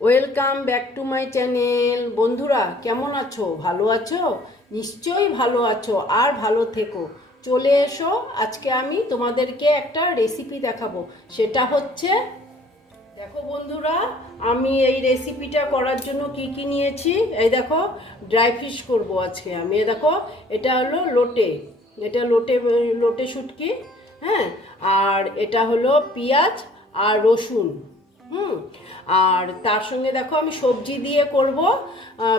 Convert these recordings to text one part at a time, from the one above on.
Welcome back to my channel বন্ধুরা, কেমন আছো? ভালো আছো? নিশ্চয়ই ভালো আছো আর ভালো থেকো। চলে এসো, আজকে আমি তোমাদেরকে একটা রেসিপি দেখাবো। সেটা হচ্ছে, দেখো বন্ধুরা, আমি এই রেসিপিটা করার জন্য কি কি নিয়েছি? এই দেখো ড্রাই ফিশ করব আজকে আমি। দেখো, এটা হলো লোটে। এটা লোটে লোটে শুটকি হ্যাঁ? আর এটা হলো পেঁয়াজ আর রসুন। হুম। আর তার সঙ্গে দেখো আমি সবজি দিয়ে করব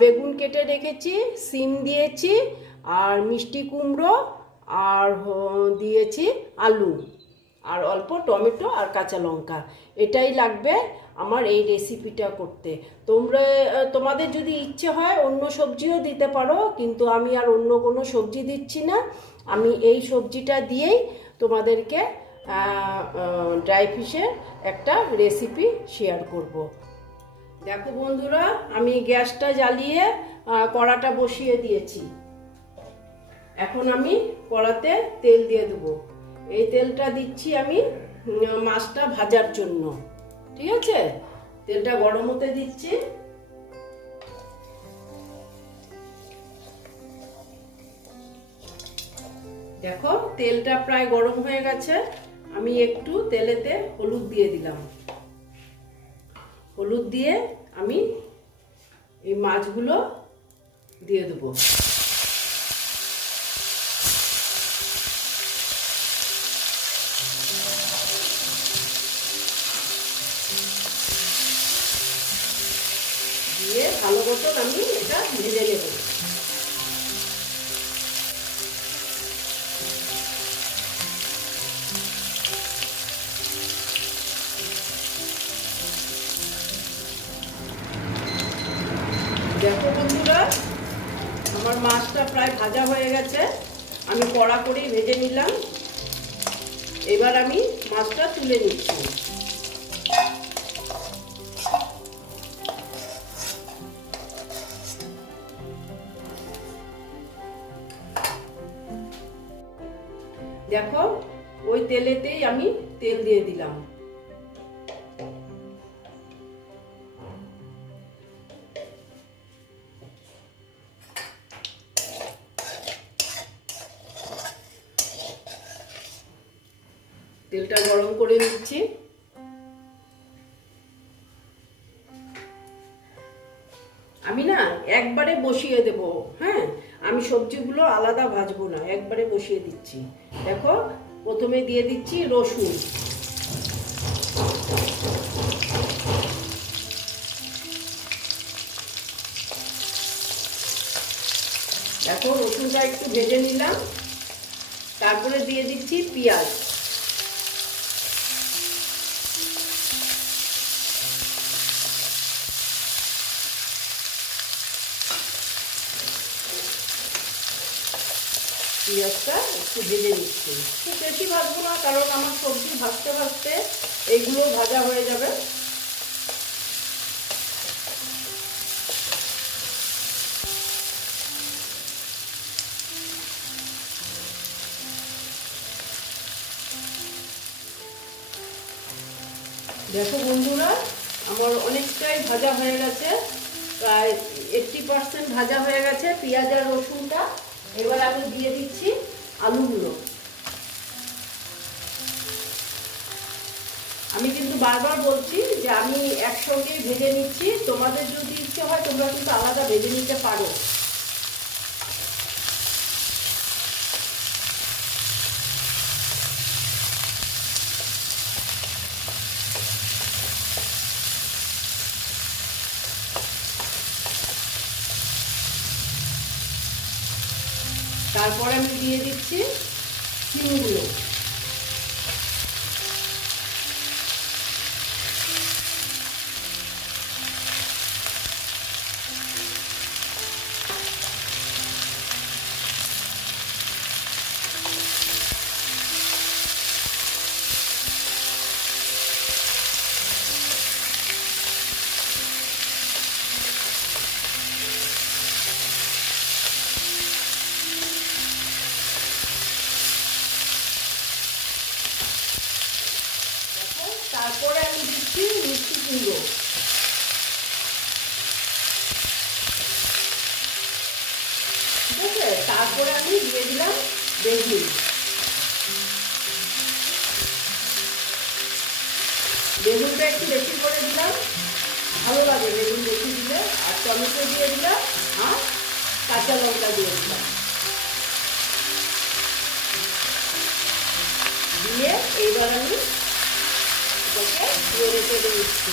বেগুন কেটে রেখেছি, সিম দিয়েছি, আর মিষ্টি কুমড়ো, আর দিয়েছি আলু, আর অল্প টমেটো আর কাঁচা লঙ্কা। এটাই লাগবে আমার এই রেসিপিটা করতে। তোমরা তোমাদের যদি ইচ্ছে হয় অন্য সবজিও দিতে পারো, কিন্তু আমি আর অন্য কোনো সবজি দিচ্ছি না। আমি এই সবজিটা দিয়েই তোমাদেরকে ড্রাই ফিশের একটা রেসিপি শেয়ার করব। দেখো বন্ধুরা, আমি গ্যাসটা জ্বালিয়ে কড়াটা বসিয়ে দিয়েছি। এখন আমি কড়াতে তেল দিয়ে দেবো। এই তেলটা দিচ্ছি আমি মাছটা ভাজার জন্য। ঠিক আছে? তেলটা গরম হতে দিচ্ছি। দেখো, তেলটা প্রায় গরম হয়ে গেছে। আমি একটু তেলেতে হলুদ দিয়ে দিলাম। হলুদ দিয়ে আমি এই মাছগুলো দিয়ে দেবো। দিয়ে ভালো মতন আমি এটা ভেজে নেব। ভাজা হয়ে গেছে। আমি কড়া করেই ভেজে নিলাম। এবার আমি মাছটা তুলে নিচ্ছি। দেখো, ওই তেলেতেই আমি তেল দিয়ে দিলাম। তেলটা গরম করে নিচ্ছি। আমি না একবারে বসিয়ে দেব হ্যাঁ? আমি সবজিগুলো আলাদা ভাজবো না, একবারে বসিয়ে দিচ্ছি। দেখো, প্রথমে দিয়ে দিচ্ছি রসুন। দেখো, রসুনটা একটু ভেজে নিলাম। তারপরে দিয়ে দিচ্ছি পেঁয়াজ। পেঁয়াজটা একটু ভেজে নিচ্ছি। খুব বেশি ভাজবো না, কারণ আমার সবজি ভাজতে ভাজতে এইগুলো ভাজা হয়ে যাবে। দেখো বন্ধুরা, আমার অনেকটাই ভাজা হয়ে গেছে। প্রায় এইটটি পার্সেন্ট ভাজা হয়ে গেছে। পেঁয়াজ আর রসুনটা এবার আমি দিয়ে দিচ্ছি আলুগুলো আমি কিন্তু বারবার বলছি যে আমি একসঙ্গে ভেজে নিচ্ছি। তোমাদের যদি ইচ্ছে হয় তোমরা কিন্তু আলাদা ভেজে নিতে পারো। দিও বেগুনটা একটু বেশি করে দিলাম। ভালো লাগে বেগুন বেশি দিলে। আর টমেটো দিয়ে দিলাম, আর কাঁচা লঙ্কা দিয়ে দিলাম। দিয়ে এইবার আমি নেড়ে চেড়ে দিচ্ছি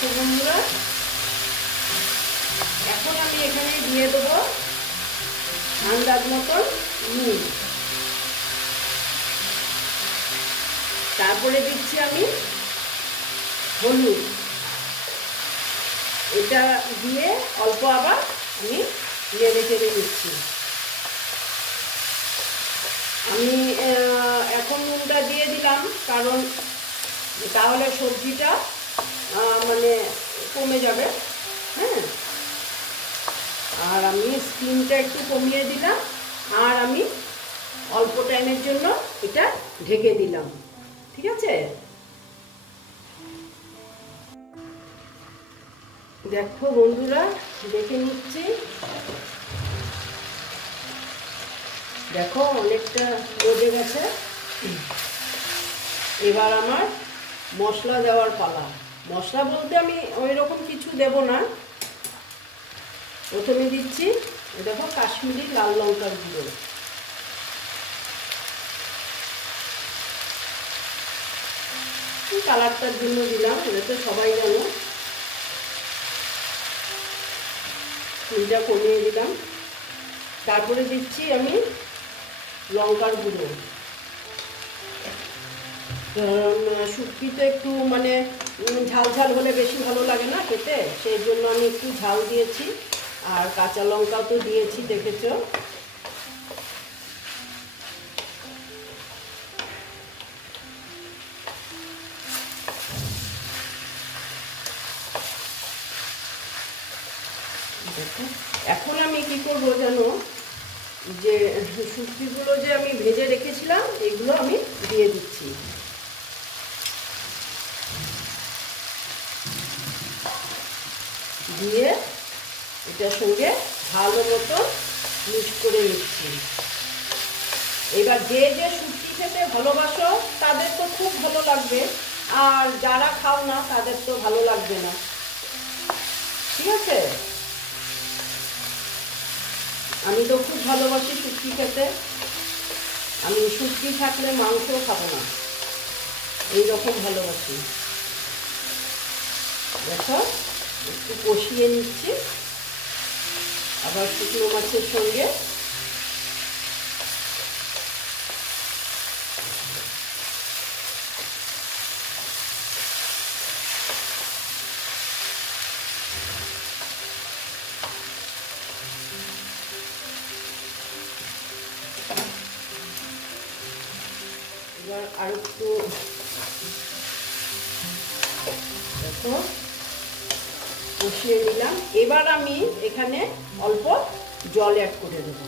দেখো বন্ধুরা? এখন আমি এখানে দিয়ে দেবো আন্দাজ মতন নুন। তারপরে দিচ্ছি আমি হলুদ। এটা দিয়ে অল্প আবার আমি নেড়ে চেড়ে নিচ্ছি। আমি এখন নুনটা দিয়ে দিলাম, কারণ তাহলে সবজিটা মানে কমে যাবে হ্যাঁ? আর আমি স্টিমটা একটু কমিয়ে দিলাম, আর আমি অল্প টাইমের জন্য এটা ঢেকে দিলাম, ঠিক আছে? দেখো বন্ধুরা, দেখে নিচ্ছি। দেখো অনেকটা রোদে গেছে। এবার আমার মশলা দেওয়ার পালা। মশলা বলতে আমি ওই রকম কিছু দেব না। প্রথমে দিচ্ছি দেখো কাশ্মীরি লাল লঙ্কার গুঁড়ো। কালারটার জন্য দিলাম, এটা তো সবাই জানো। ফুলটা কমিয়ে দিলাম। তারপরে দিচ্ছি আমি লঙ্কার গুঁড়ো। শুটকি তো একটু মানে ঝাল ঝাল হলে বেশি ভালো লাগে না খেতে। সেই জন্য আমি একটু ঝাল দিয়েছি, আর কাঁচা লঙ্কাও তো দিয়েছি, দেখেছ? দেখো, এখন আমি কি করব জানো? যে শুটকিগুলো যে আমি ভেজে রেখেছিলাম, এগুলো আমি দিয়ে দিচ্ছি। দিয়ে এটার সঙ্গে ভালো মতো মিক্স করে নিচ্ছি। এবার যে যে শুটকি খেতে ভালোবাসো, তাদের তো খুব ভালো লাগবে। আর যারা খাও না, তাদের তো ভালো লাগবে না। ঠিক আছে? আমি তো খুব ভালোবাসি শুটকি খেতে। আমি শুটকি থাকলে মাংস খাব না। এই রকম ভালোবাসি। দেখো? একটু কষিয়ে নিচ্ছি। আবার শুকনো মাছের সঙ্গে। এবার আর একটু এবার আমি এখানে অল্প জল অ্যাড করে দেবো।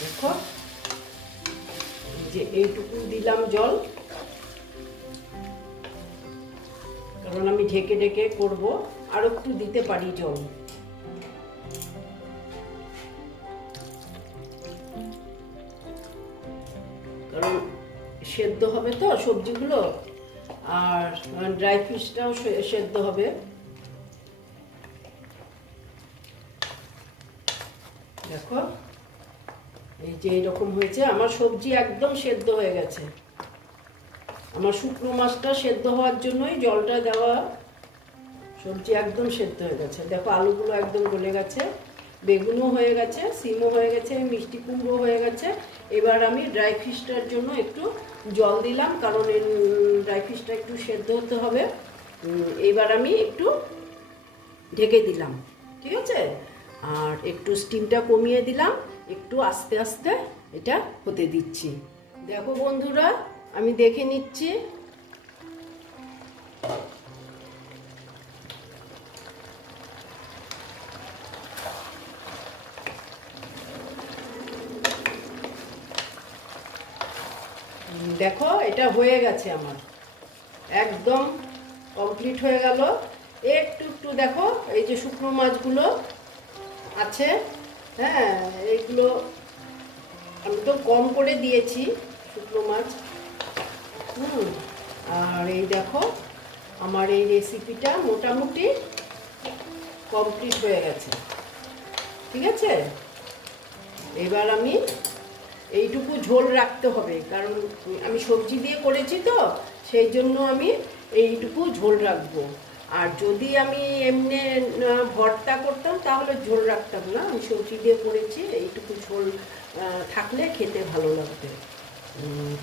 দেখো যে এইটুকু দিলাম জল। কারণ আমি ঢেকে ঢেকে করব আর একটু দিতে পারি জল। কারণ সেদ্ধ হবে তো সবজিগুলো, আর ড্রাই ফিশটাও সেদ্ধ হবে। দেখো, এই যে এরকম হয়েছে, আমার সবজি একদম সেদ্ধ হয়ে গেছে। আমার শুকনো মাছটা সেদ্ধ হওয়ার জন্যই জলটা দেওয়া সবজি একদম সেদ্ধ হয়ে গেছে। দেখো আলুগুলো একদম গলে গেছে। বেগুনও হয়ে গেছে, সিমও হয়ে গেছে, মিষ্টি কুমড়ো হয়ে গেছে। এবার আমি ড্রাই ফিশটার জন্য একটু জল দিলাম, কারণ এর ড্রাই ফিশটা একটু সেদ্ধ হতে হবে। এবার আমি একটু ঢেকে দিলাম, ঠিক আছে? আর একটু স্টিমটা কমিয়ে দিলাম, একটু আস্তে আস্তে এটা হতে দিচ্ছি। দেখো বন্ধুরা, আমি দেখে নিচ্ছি। দেখো, এটা হয়ে গেছে আমার। একদম কমপ্লিট হয়ে গেল। একটু একটু দেখো, এই যে শুকনো মাছগুলো আছে হ্যাঁ এইগুলো আমি তো কম করে দিয়েছি, শুকনো মাছ। হুম, আর এই দেখো, আমার এই রেসিপিটা মোটামুটি কমপ্লিট হয়ে গেছে। ঠিক আছে? এবার আমি এইটুকু ঝোল রাখতে হবে। কারণ আমি সবজি দিয়ে করেছি তো, সেই জন্য আমি এইটুকু ঝোল রাখব। আর যদি আমি এমনি ভর্তা করতাম, তাহলে ঝোল রাখতাম না। আমি সবজি দিয়ে করেছি, এইটুকু ঝোল থাকলে খেতে ভালো লাগবে।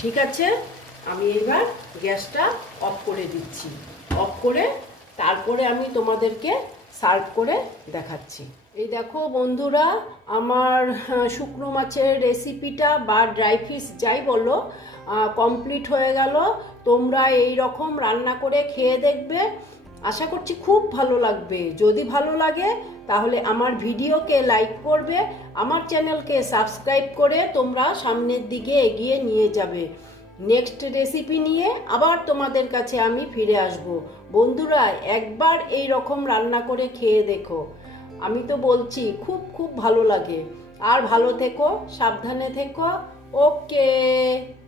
ঠিক আছে? আমি এবার গ্যাসটা অফ করে দিচ্ছি। অফ করে তারপরে আমি তোমাদেরকে সার্ভ করে দেখাচ্ছি। এই দেখো বন্ধুরা, আমার শুকনো মাছের রেসিপিটা বা ড্রাই ফিশ যাই বলো কমপ্লিট হয়ে গেল। তোমরা এই রকম রান্না করে খেয়ে দেখবে। আশা করছি খুব ভালো লাগবে। যদি ভালো লাগে, তাহলে আমার ভিডিওকে লাইক করবে, আমার চ্যানেলকে সাবস্ক্রাইব করে তোমরা সামনের দিকে এগিয়ে নিয়ে যাবে। নেক্সট রেসিপি নিয়ে আবার তোমাদের কাছে আমি ফিরে আসব। বন্ধুরা, একবার এই রকম রান্না করে খেয়ে দেখো। আমি তো বলছি, খুব খুব ভালো লাগে। আর ভালো থেকো, সাবধানে থেকো। ওকে।